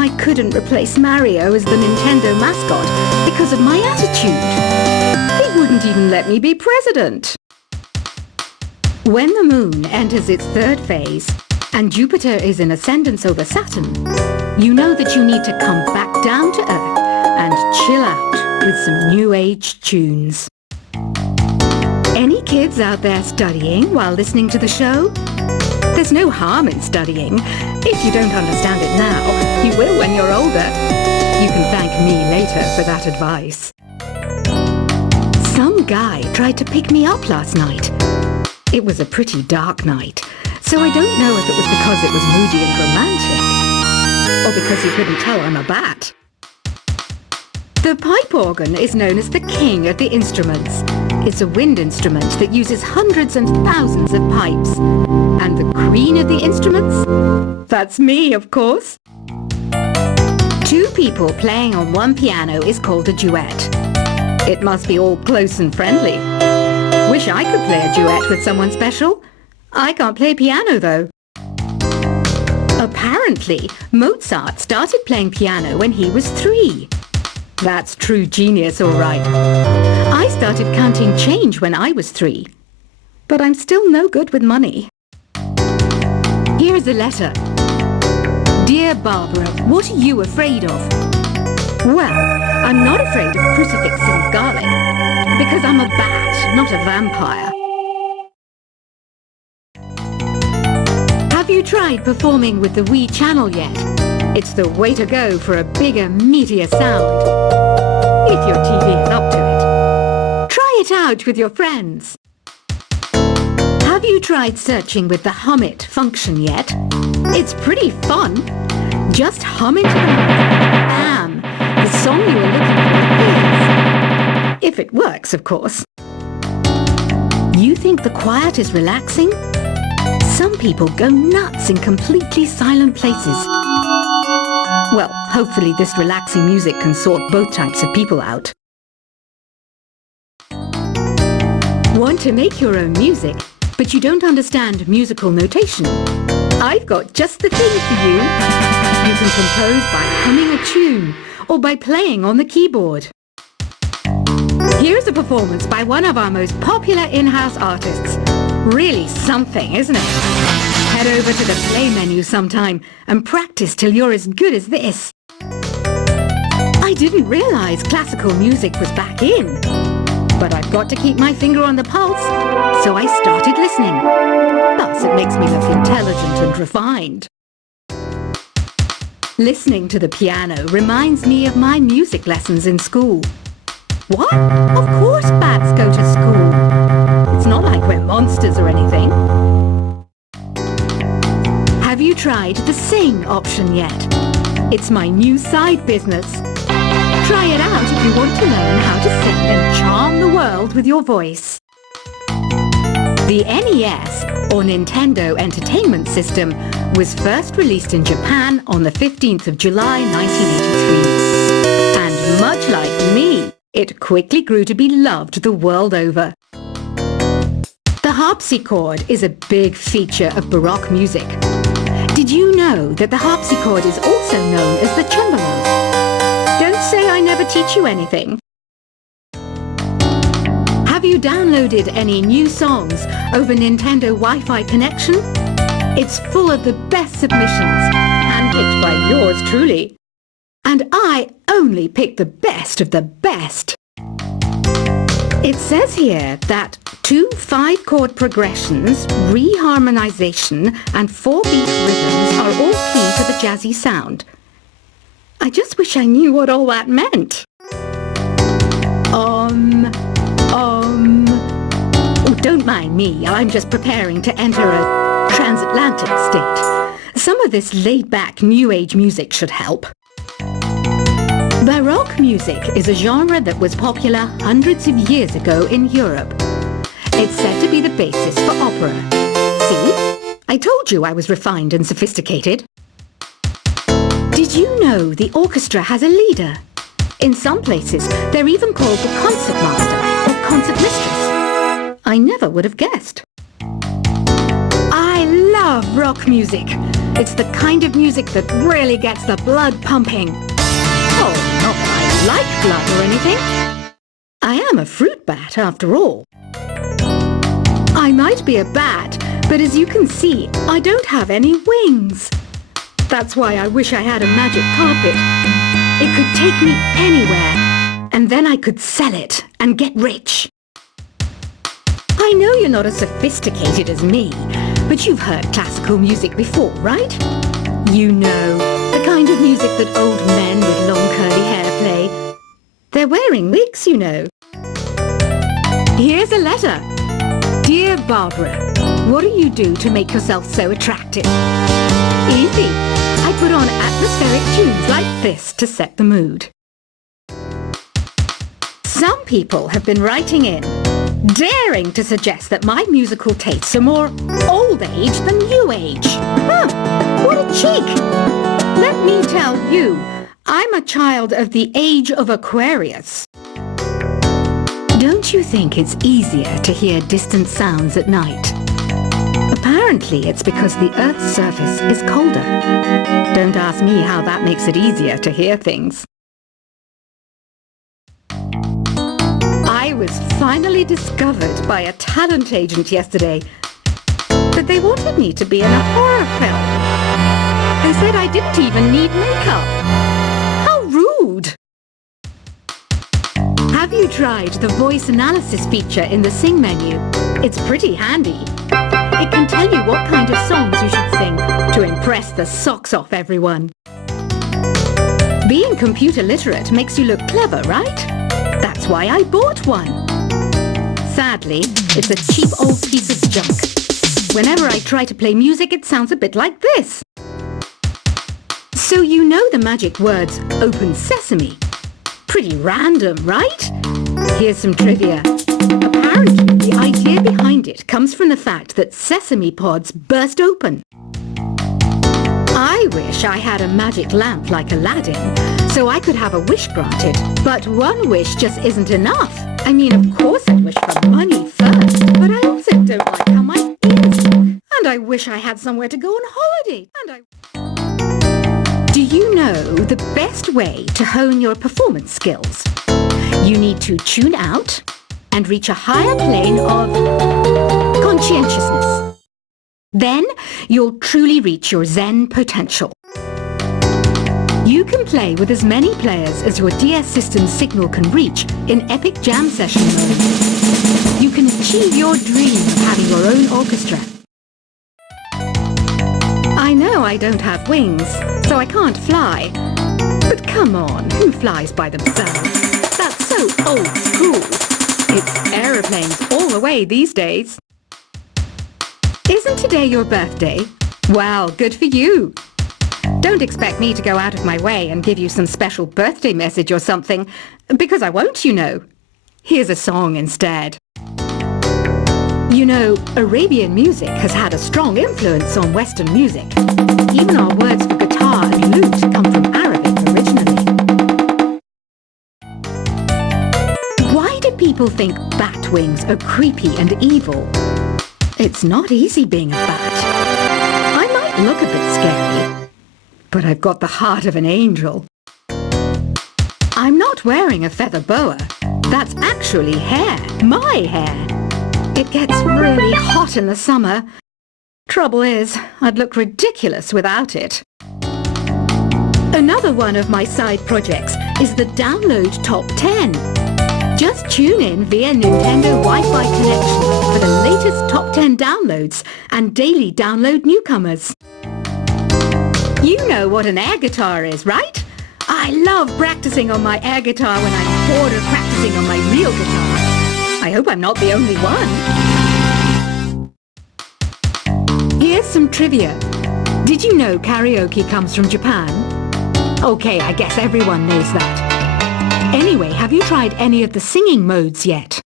I couldn't replace Mario as the Nintendo mascot because of my attitude. They wouldn't even let me be president. When the moon enters its third phase and Jupiter is in ascendance over Saturn, you know that you need to come back down to Earth and chill out with some new age tunes. Any kids out there studying while listening to the show? There's no harm in studying. If you don't understand it now, you will when you're older. You can thank me later for that advice. Some guy tried to pick me up last night. It was a pretty dark night, so I don't know if it was because it was moody and romantic, or because he couldn't tell I'm a bat. The pipe organ is known as the king of the instruments. It's a wind instrument that uses hundreds and thousands of pipes. And the queen of the instruments? That's me, of course. Two people playing on one piano is called a duet. It must be all close and friendly. Wish I could play a duet with someone special. I can't play piano, though. Apparently, Mozart started playing piano when he was 3. That's true genius, all right. I started counting change when I was 3. But I'm still no good with money. Here's a letter. Dear Barbara, what are you afraid of? Well, I'm not afraid of crucifix and garlic, because I'm a bat, not a vampire. Have you tried performing with the Wii channel yet? It's the way to go for a bigger, meatier sound. If your TV is up to it. Try it out with your friends. Have you tried searching with the hum it function yet? It's pretty fun. Just hum into the mic. Bam! The song you were looking for is. If it works, of course. You think the quiet is relaxing? Some people go nuts in completely silent places. Well, hopefully this relaxing music can sort both types of people out. Want to make your own music, but you don't understand musical notation? I've got just the thing for you. You can compose by humming a tune or by playing on the keyboard. Here's a performance by one of our most popular in-house artists. Really something, isn't it? Head over to the play menu sometime and practice till you're as good as this. I didn't realize classical music was back in. But I've got to keep my finger on the pulse, so I started listening. Thus, it makes me look intelligent and refined. Listening to the piano reminds me of my music lessons in school. What? Of course bats go to school. It's not like we're monsters or anything. Have you tried the sing option yet? It's my new side business. Try it out if you want to learn how to sing and charm the world with your voice. The NES, or Nintendo Entertainment System, was first released in Japan on the 15th of July 1983. And much like me, it quickly grew to be loved the world over. The harpsichord is a big feature of Baroque music. Did you know that the harpsichord is also known as the cembalo? Don't say I never teach you anything. Have you downloaded any new songs over Nintendo Wi-Fi connection? It's full of the best submissions, handpicked by yours truly. And I only pick the best of the best. It says here that 2 5-chord progressions, reharmonization, and 4-beat rhythms are all key to the jazzy sound. I just wish I knew what all that meant. Oh, don't mind me. I'm just preparing to enter a transatlantic state. Some of this laid-back New Age music should help. Baroque music is a genre that was popular hundreds of years ago in Europe. It's said to be the basis for opera. See? I told you I was refined and sophisticated. Did you know the orchestra has a leader? In some places, they're even called the concertmaster or concertmistress. I never would have guessed. I love rock music. It's the kind of music that really gets the blood pumping. Oh, not that I like blood or anything. I am a fruit bat, after all. I might be a bat, but as you can see, I don't have any wings. That's why I wish I had a magic carpet. It could take me anywhere, and then I could sell it and get rich. I know you're not as sophisticated as me, but you've heard classical music before, right? You know, the kind of music that old men with long curly hair play. They're wearing wigs, you know. Here's a letter. Dear Barbara, what do you do to make yourself so attractive? Easy. I put on atmospheric tunes like this to set the mood. Some people have been writing in, daring to suggest that my musical tastes are more old age than new age. Huh, what a cheek! Let me tell you, I'm a child of the age of Aquarius. Don't you think it's easier to hear distant sounds at night? Apparently it's because the Earth's surface is colder. Don't ask me how that makes it easier to hear things. I was finally discovered by a talent agent yesterday, but they wanted me to be in a horror film. They said I didn't even need makeup. How rude! Have you tried the voice analysis feature in the Sing menu? It's pretty handy. It can tell you what kind of songs you should sing to impress the socks off everyone. Being computer literate makes you look clever, right? That's why I bought one. Sadly, it's a cheap old piece of junk. Whenever I try to play music, it sounds a bit like this. So you know the magic words "Open Sesame." Pretty random, right? Here's some trivia. Apparently, the idea behind it comes from the fact that sesame pods burst open. I wish I had a magic lamp like Aladdin, so I could have a wish granted. But one wish just isn't enough. I mean, of course I'd wish for money first, but I also don't like how my ears look. And I wish I had somewhere to go on holiday. Do you know the best way to hone your performance skills? You need to tune out and reach a higher plane of conscientiousness. Then you'll truly reach your Zen potential. You can play with as many players as your DS system's signal can reach in epic jam session mode. You can achieve your dream of having your own orchestra. I know I don't have wings, so I can't fly. But come on, who flies by themselves? That's so old school. It's aeroplanes all the way these days. Isn't today your birthday? Well, good for you. Don't expect me to go out of my way and give you some special birthday message or something, because I won't, you know. Here's a song instead. You know, Arabian music has had a strong influence on Western music. Even our words for guitar and lute come from Arabic originally. Why do people think bat wings are creepy and evil? It's not easy being a bat. I might look a bit scary, but I've got the heart of an angel. I'm not wearing a feather boa. That's actually hair, my hair. It gets really hot in the summer. Trouble is, I'd look ridiculous without it. Another one of my side projects is the Download Top 10. Just tune in via Nintendo Wi-Fi connection for the latest Top 10 downloads and daily download newcomers. You know what an air guitar is, right? I love practicing on my air guitar when I'm bored of practicing on my real guitar. I hope I'm not the only one. Here's some trivia. Did you know karaoke comes from Japan? Okay, I guess everyone knows that. Anyway, have you tried any of the singing modes yet?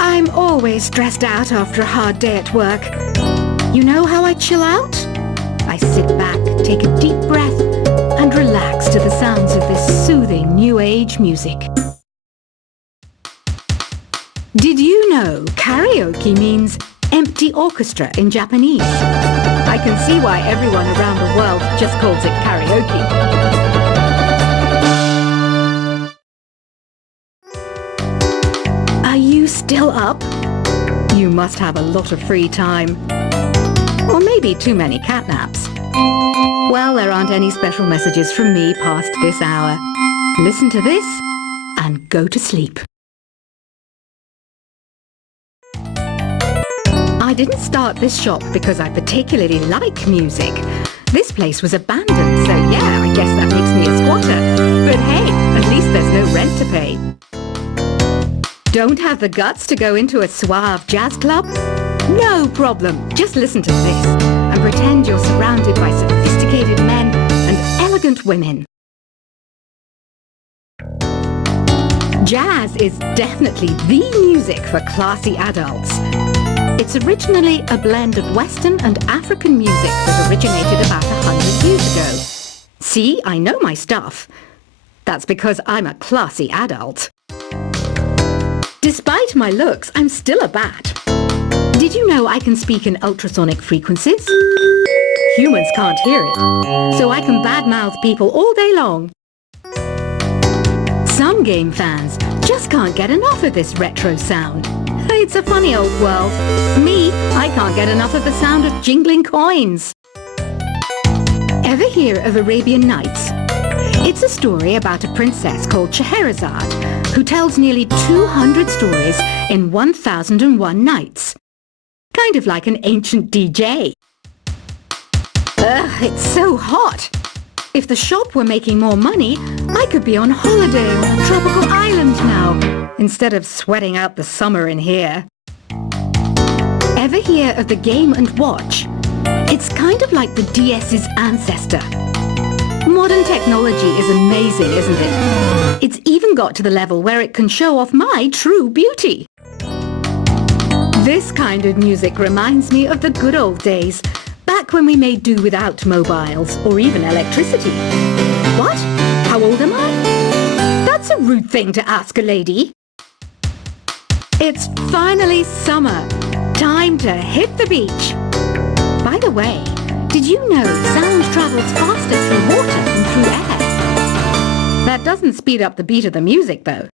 I'm always stressed out after a hard day at work. You know how I chill out? I sit back, take a deep breath, and relax to the sounds of this soothing new age music. Did you know karaoke means empty orchestra in Japanese? I I can see why everyone around the world just calls it karaoke. Are you still up? You must have a lot of free time. Or maybe too many catnaps. Well, there aren't any special messages from me past this hour. Listen to this and go to sleep. I didn't start this shop because I particularly like music. This place was abandoned, so yeah, I guess that makes me a squatter. But hey, at least there's no rent to pay. Don't have the guts to go into a suave jazz club? No problem. Just listen to this and pretend you're surrounded by sophisticated men and elegant women. Jazz is definitely the music for classy adults. It's originally a blend of Western and African music that originated about 100 years ago. See, I know my stuff. That's because I'm a classy adult. Despite my looks, I'm still a bat. Did you know I can speak in ultrasonic frequencies? Humans can't hear it, so I can badmouth people all day long. Some game fans just can't get enough of this retro sound. It's a funny old world. Me, I can't get enough of the sound of jingling coins. Ever hear of Arabian Nights? It's a story about a princess called Scheherazade who tells nearly 200 stories in 1001 nights. Kind of like an ancient DJ. Ugh, it's so hot. If the shop were making more money, I could be on holiday on a tropical island now, instead of sweating out the summer in here. Ever hear of the Game & Watch? It's kind of like the DS's ancestor. Modern technology is amazing, isn't it? It's even got to the level where it can show off my true beauty. This kind of music reminds me of the good old days, back when we made do without mobiles or even electricity. What? How old am I? That's a rude thing to ask a lady. It's finally summer. Time to hit the beach. By the way, did you know sound travels faster through water than through air? That doesn't speed up the beat of the music, though.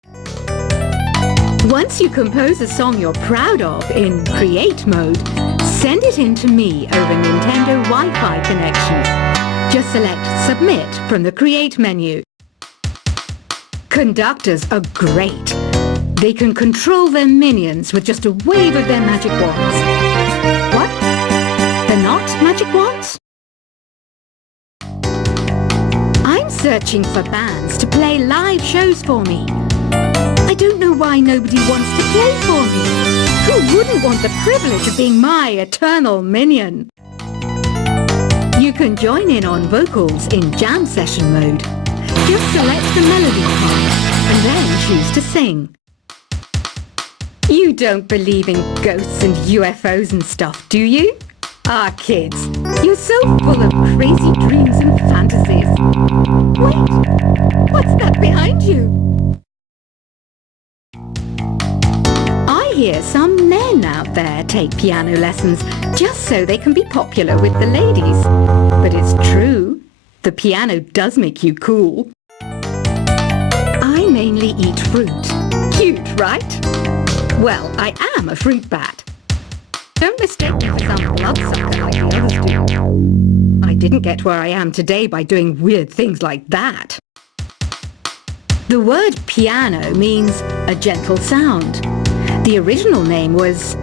Once you compose a song you're proud of in create mode, send it in to me over Nintendo Wi-Fi connection. Just select Submit from the Create menu. Conductors are great. They can control their minions with just a wave of their magic wands. What? They're not magic wands? I'm searching for bands to play live shows for me. I don't know why nobody wants to play for me. Who wouldn't want the privilege of being my eternal minion? You can join in on vocals in jam session mode. Just select the melody part and then choose to sing. You don't believe in ghosts and UFOs and stuff, do you? Ah, kids, you're so full of crazy dreams and fantasies. Wait, what's that behind you? I hear some men out there take piano lessons just so they can be popular with the ladies. But it's true, the piano does make you cool. I mainly eat fruit. Cute, right? Well, I am a fruit bat. Don't mistake me for some bloodsucker like the others do. I didn't get where I am today by doing weird things like that. The word piano means a gentle sound. The original name was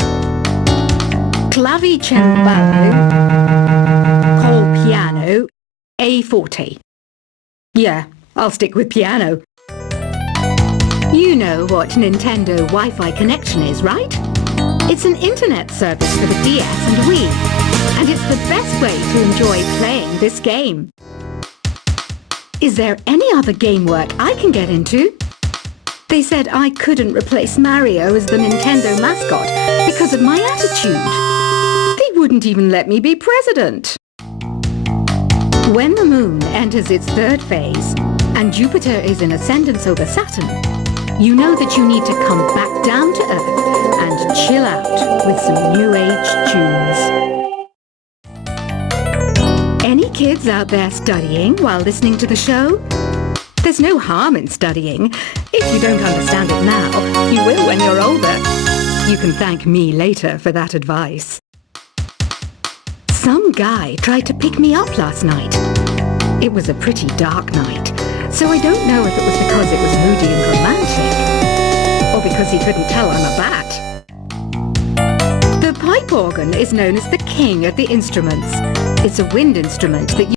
clavicembalo col piano a forte. Yeah, I'll stick with piano. You know what Nintendo Wi-Fi connection is, right? It's an internet service for the DS and Wii, and it's the best way to enjoy playing this game. Is there any other game work I can get into? They said I couldn't replace Mario as the Nintendo mascot because of my attitude. They wouldn't even let me be president. When the moon enters its third phase and Jupiter is in ascendance over Saturn, you know that you need to come back down to Earth and chill out with some New Age tunes. kids out there studying while listening to the show? There's no harm in studying. If you don't understand it now, you will when you're older. You can thank me later for that advice. Some guy tried to pick me up last night. It was a pretty dark night, so I don't know if it was because it was moody and romantic, or because he couldn't tell I'm a bat. The pipe organ is known as the king of the instruments. It's a wind instrument that